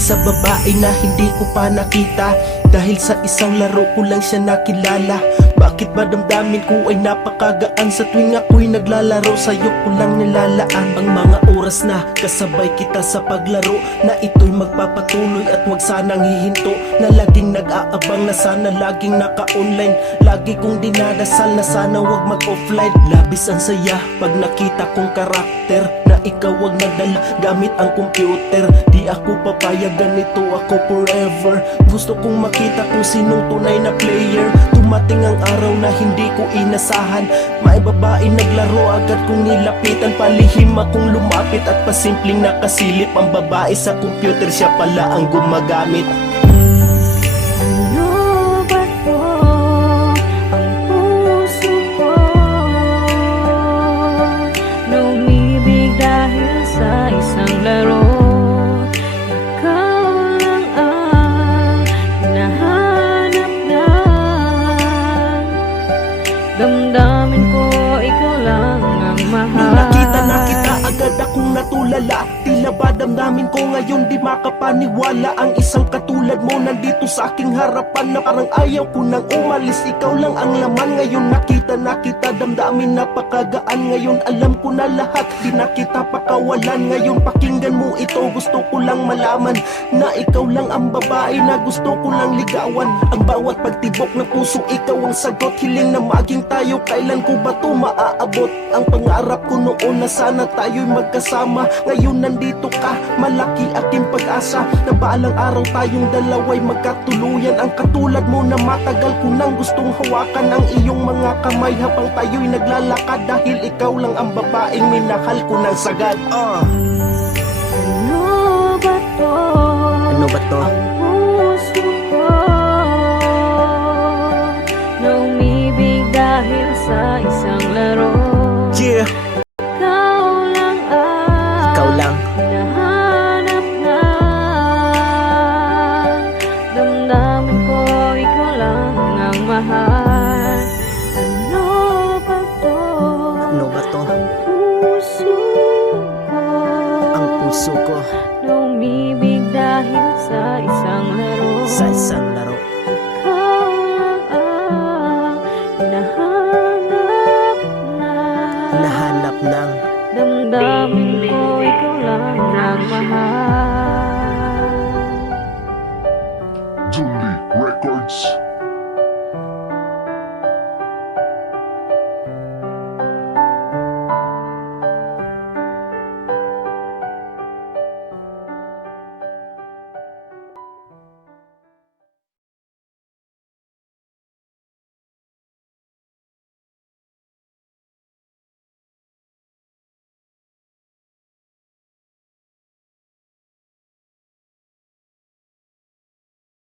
sa babae na hindi ko pa nakita, dahil sa isang laro ko lang siya nakilala. Bakit ba damdamin ko ay napakagaan? Sa tuwing ako'y naglalaro, sa'yo ko lang nilalaan ang mga oras na kasabay kita sa paglaro, na ito'y magpapatuloy at wag sanang hihinto, na laging nag-aabang na sana laging naka-online. Lagi kong dinadasal na sana wag mag-offline. Labis ang saya pag nakita kong karakter na ikaw wag nagdala gamit ang computer. Di ako papayag, ganito ako forever. Gusto kong makita kung sinong tunay na player. Dumating ang araw na hindi ko inasahan, may babae naglaro, agad kong nilapitan. Palihim akong lumapit at pasimpleng nakasilip ang babae sa computer, siya pala ang gumagamit. Ano ba to? Ang puso ko na umibig dahil sa isang laro. Ikaw lang ang hinahanap na damdamin ko, ikaw lang ang mahal. Nung nakita kita, agad akong natulala. Tila ba damdamin ko ngayon di makapaniwala, ang isang katulad mo nandito sa aking harapan, na parang ayaw ko nang umalis. Ikaw lang ang laman. Ngayon nakita na kita, damdamin napakagaan. Ngayon alam ko na lahat, di na kita pakawalan. Ngayon pakinggan mo ito, gusto ko lang malaman na ikaw lang ang babae na gusto ko lang ligawan. Ang bawat pagtibok ng puso, ikaw ang sagot. Hiling na maging tayo, kailan ko ba to maaabot? Ang pangarap ko noon na sana tayo'y magkasama, ngayon nandito ka, malaki aking pag-asa na balang araw tayong dalawa'y magkatuluyan. Ang katulad mo na matagal ko nang gustong hawakan ang iyong mga kamay habang tayo'y naglalakad, dahil ikaw lang ang babaeng minahal ko ng sagad. Ano ba to? Ano ba to? Ang puso ko na umibig dahil sa isang laro. Yeah, Ikaw lang ang ikaw lang. hinahanap na damdamin ko, ikaw lang ang mahal. Ano ba to? Ano ba to? Ang puso ko Ang puso ko na umibig dahil sa isang laro. sa isang laro. Ikaw lang ang hinahanap na Nahanap ng damdamin ko, ikaw lang ang mahal.